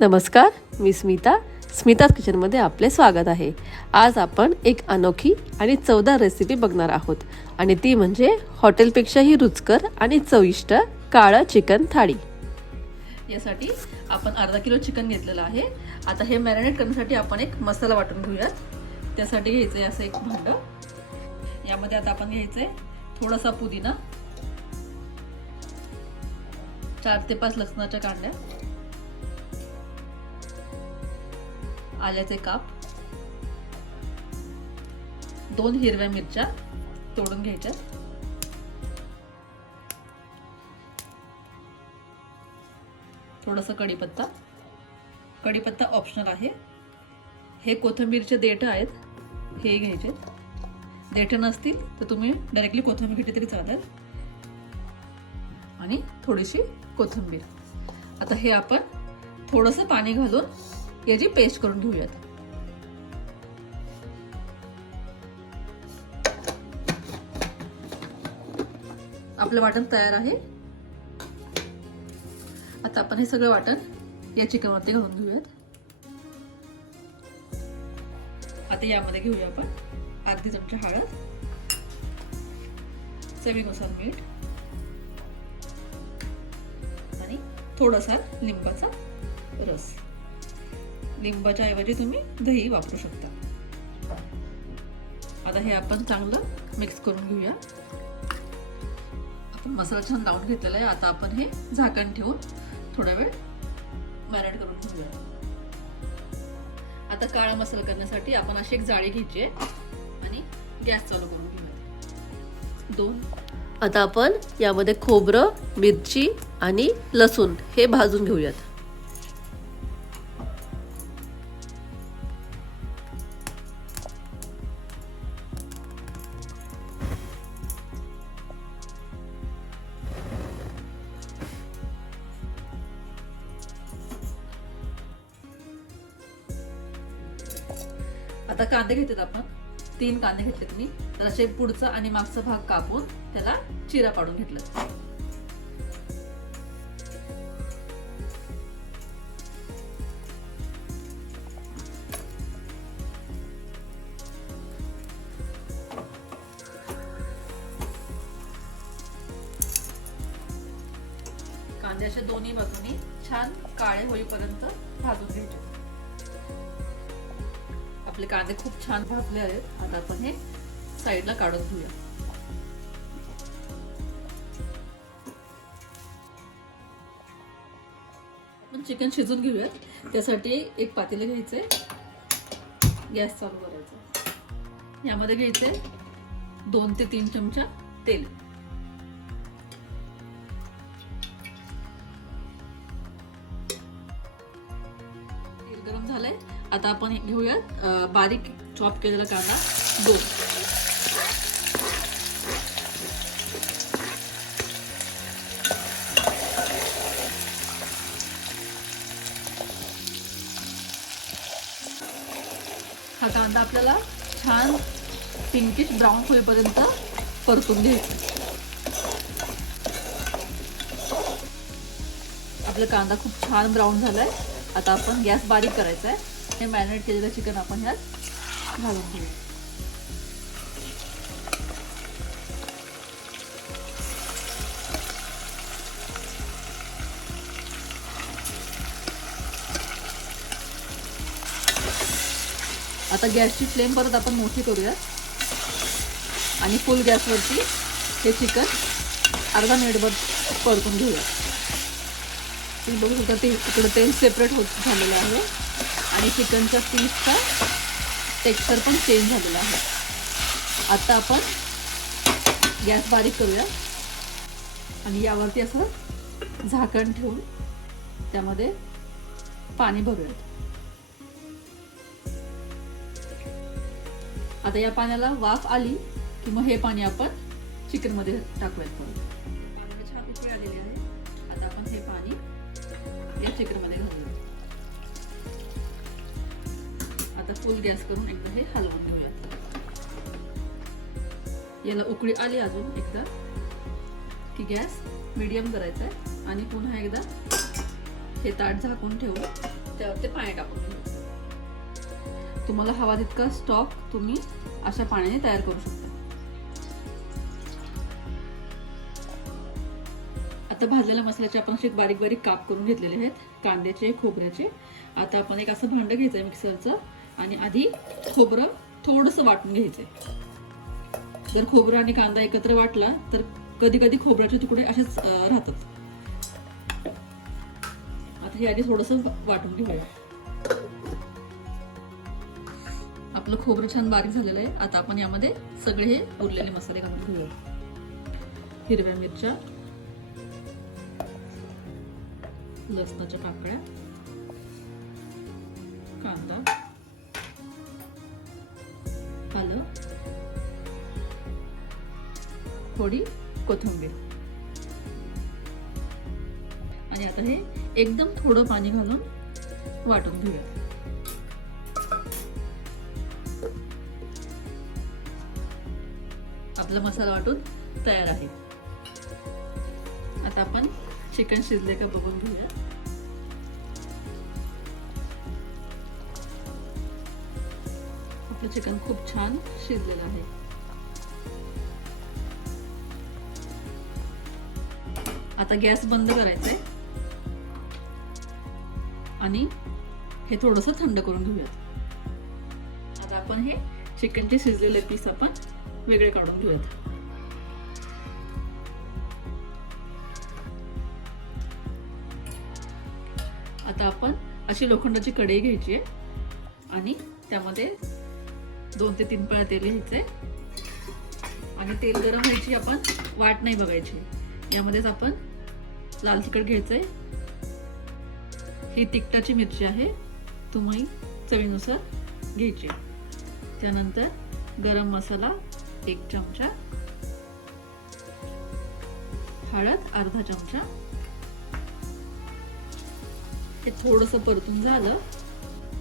नमस्कार मी स्मिता. स्मिताज किचनमध्ये आपले स्वागत आहे. आज आपण एक अनोखी आणि चवदार रेसिपी बघणार आहोत. आणि ती म्हणजे हॉटेलपेक्षाही रुचकर आणि चविष्ट काळं चिकन थाळी. यासाठी आपण अर्धा किलो चिकन घेतलेलं आहे. आता हे मॅरिनेट करण्यासाठी आपण एक मसाला वाटून घेऊयात. त्यासाठी घ्यायचं आहे असं एक भांड. यामध्ये आता आपण घ्यायचं आहे थोडासा पुदिना. चार ते पाच लसणाच्या कांड्या. आल्याचे काप. दोन हिरव्या मिरच्या तोडून घ्यायच्या. थोडंसं कढीपत्ता. कढीपत्ता ऑप्शनल आहे. हे कोथिंबीरचे देठ आहेत हे घ्यायचे. देठ नसतील तर तुम्ही डायरेक्टली कोथिंबीर घेतली तरी चालेल. आणि थोडीशी कोथिंबीर. आता हे आपण थोडंसं पाणी घालून याची पेस्ट करून घेऊयात. आपलं वाटण तयार आहे. आता आपण हे सगळं वाटण या चिकनवरती घालून घेऊयात. आता यामध्ये घेऊया आपण अर्धी चमचा हळद चवीनुसार मीठ आणि थोडासा लिंबाचा रस. लिंबाच्या ऐवजी तुम्ही दही वापरू शकता. आता हे आपण चांगलं मिक्स करून घेऊया. आपण मसाला छान लावून घेतलेला आहे. आता आपण हे झाकण ठेवून थोडा वेळ मॅरिनेट करून घेऊया. आता काळा मसाला करण्यासाठी आपण अशी एक जाळी घ्यायची आहे आणि गॅस चालू करून घेऊया. दोन. आता आपण यामध्ये खोबरं मिरची आणि लसूण हे भाजून घेऊयात. आता कांदे घेतात आपण. तीन कांदे घेतलेत मी. तर असे पुढचा आणि मागचा भाग कापून त्याला चिरा पाडून घेतलं. कांद्याच्या दोन्ही बाजूनी छान काळे होईपर्यंत भाजून घ्यायचे. आपले कांदे खूप छान भाजले आहेत. आता आपण हे साईडला काढून घेऊया. आपण चिकन शिजून घेऊयात. त्यासाठी एक पातेले घ्यायचे गॅस चालू करायचा. यामध्ये घ्यायचे दोन ते तीन चमचा तेल. तेल गरम झालंय. आता आपण घेऊयात बारीक चॉप केलेला कांदा दोन. हा कांदा आपल्याला छान पिंकिश ब्राऊन होईपर्यंत परतून घ्यायचा. आपला कांदा खूप छान ब्राऊन झालाय. आता आपण गॅस बारीक करायचा आहे हे मॅरिनेट केलेलं चिकन आपण ह्यात घालून घेऊ. आता गॅसची फ्लेम परत आपण मोठी करूया आणि फुल गॅसवरती हे चिकन अर्धा मिनिटभर परतून घेऊया तुम्ही बघू शकता ते इकडं तेल सेपरेट होत झालेलं आहे. आणि चिकनच्या पीसचा टेक्स्चर पण चेंज झालेला आहे. आता आपण गॅस बारीक करूया. आणि यावरती असं झाकण ठेवून त्यामध्ये पाणी भरूयात. आता या पाण्याला वाफ आली की मग हे पाणी आपण चिकनमध्ये टाकूयात. परत छान उकळी आलेली आहे. आता आपण हे पाणी या चिकनमध्ये आता फुल गॅस करून एकदा हे हलवून घेऊया याला उकळी आली अजून एकदा की गॅस मिडियम करायचा आहे आणि पुन्हा एकदा हे ताट झाकून ठेवून त्यावर ते पाणी टाकून तुम्हाला हवा तितका स्टॉक तुम्ही अशा पाण्याने तयार करू शकता. आता भाजलेल्या मसाल्याचे आपण असे बारीक बारीक काप करून घेतलेले आहेत कांद्याचे खोबऱ्याचे. आता आपण एक असं भांडं घ्यायचं मिक्सरचं आणि आधी खोबरं थोडंसं वाटून घ्यायचंय. जर खोबरं आणि कांदा एकत्र वाटला तर कधी कधी खोबऱ्याचे तुकडे असेच राहतात. आता हे आधी थोडस वाटून घेऊया. आपलं खोबरं छान बारीक झालेलं आहे. आता आपण यामध्ये सगळे हे उरलेले मसाले घालून घेऊया. हिरव्या मिरच्या लसणाच्या पाकळ्या थोडी कोथिंबीर. आणि आता हे एकदम थोडं पाणी घालून वाटून घेऊया. आपला मसाला वाटून तयार आहे. आता आपण चिकन शिजले का बघून घेऊया. आपलं चिकन खूप छान शिजलेलं आहे. आता गॅस बंद करायचंय. आणि हे थोडस थंड करून घेऊयात. आता आपण हे चिकनचे शिजलेले पीस आपण वेगळे काढून घेऊयात. आता आपण अशी लोखंडाची कढई घ्यायची आहे. आणि त्यामध्ये दोन ते तीन पळ्या तेल घ्यायचंय. आणि तेल गरम व्हायची आपण वाट नाही बघायची. यामध्येच आपण लाल तिखट आहे ही तिखटाची मिरची आहे. तुम्ही चवीनुसार घ्यायची. त्यानंतर गरम मसाला एक चमचा. हळद अर्धा चमचा. हे थोडंसं परतून झालं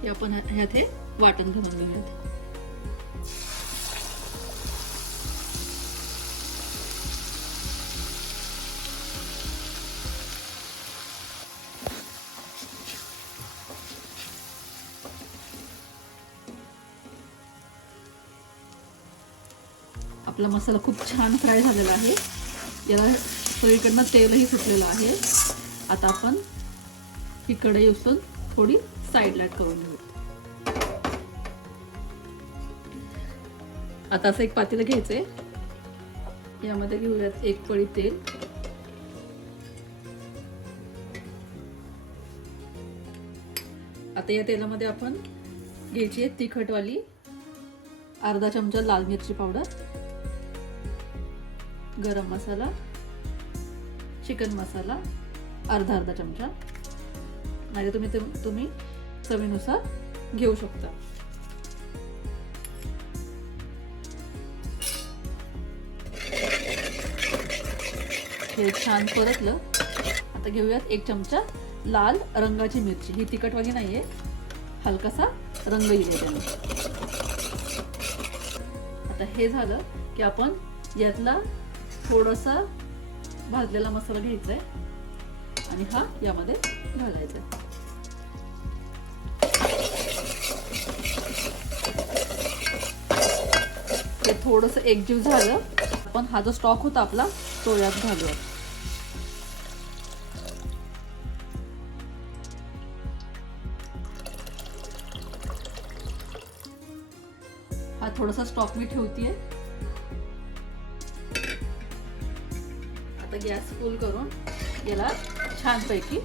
की आपण ह्यात हे वाटण घालून घेऊयात. आपला मसाला खूप छान फ्राय झालेला आहे. याला सगळीकडनं तेलही सुटलेलं आहे. आता आपण ही कढई उचलून थोडी साईडला करून घेऊ. आता असं एक पातेलं घ्यायचंय. यामध्ये घेऊयात एक पळी तेल. आता या तेलामध्ये आपण घ्यायची आहे तिखटवाली. अर्धा चमचा लाल मिरची पावडर. गरम मसाला चिकन मसाला अर्धा अर्धा चमचा. आणि तुम्ही तुम्ही चवीनुसार घेऊ शकता. हे छान परतलं. आता घेऊयात एक चमचा लाल रंगाची मिरची. ही तिखटवाली नाहीये. हलकासा रंग येईल त्याला आता हे झालं की आपण यातला थोडासा भाजलेला मसाला घ्यायचा आहे आणि हा यामध्ये घालायचा आहे हे थोडस एकजीव झालं. आपण हा जो स्टॉक होता आपला तो यात घालूया. हा थोडासा स्टॉक मी ठेवतीये. आता गॅस फुल करून याला छानपैकी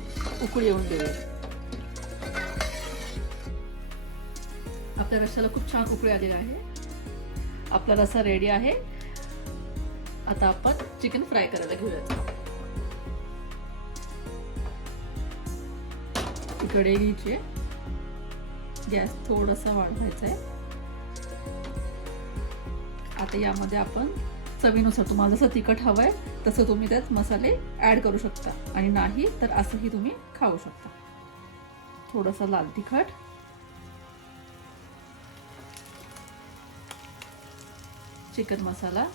उकळी येऊन देऊया. आपल्या रश्याला खूप छान उकळी आलेली आहे. आपला रसा रेडी आहे. आता आपण चिकन फ्राय करायला घेऊयात. कढई गॅस थोडासा वाढवायचा आहे. आता यामध्ये आपण चवीनुसार तुम्हाला जसं तिखट हवं आहे तसं तुम्ही त्यात मसाले ऍड करू शकता. आणि नाही तर असंही तुम्ही खाऊ शकता. थोडंसं लाल तिखट. चिकन मसाला.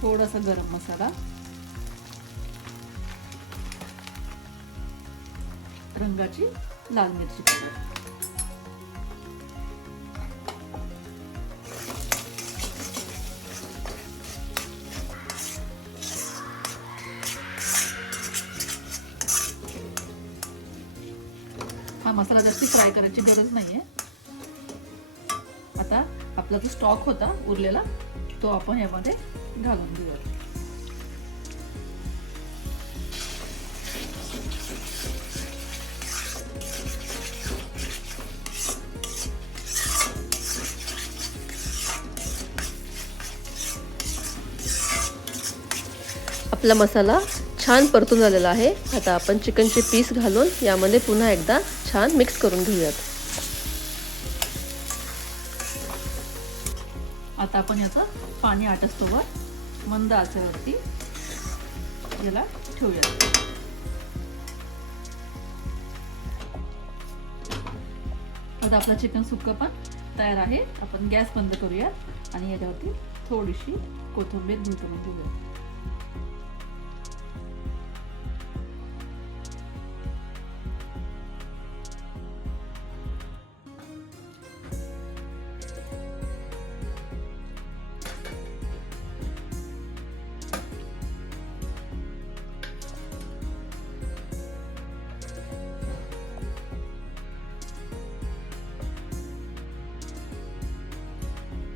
थोडासा गरम मसाला. रंगाची लाल मिरची जास्ती फ्राय करायची गरज नाहीये. आता आपला जो स्टॉक होता उरलेला तो आपण यामध्ये घालून घेऊया. आपला मसाला छान परतून झालेला आहे. आता आपण चिकनचे पीस घालून यामध्ये पुन्हा एकदा छान मिक्स करून घेऊयात. आता आपण याचं पाणी आटस्तोवर मंद आचेवरती याला ठेवूया आता आपलं चिकन सुक्क पण तयार आहे. आपण गॅस बंद करूया आणि याच्यावरती थोडीशी कोथिंबीर धुतून घेऊया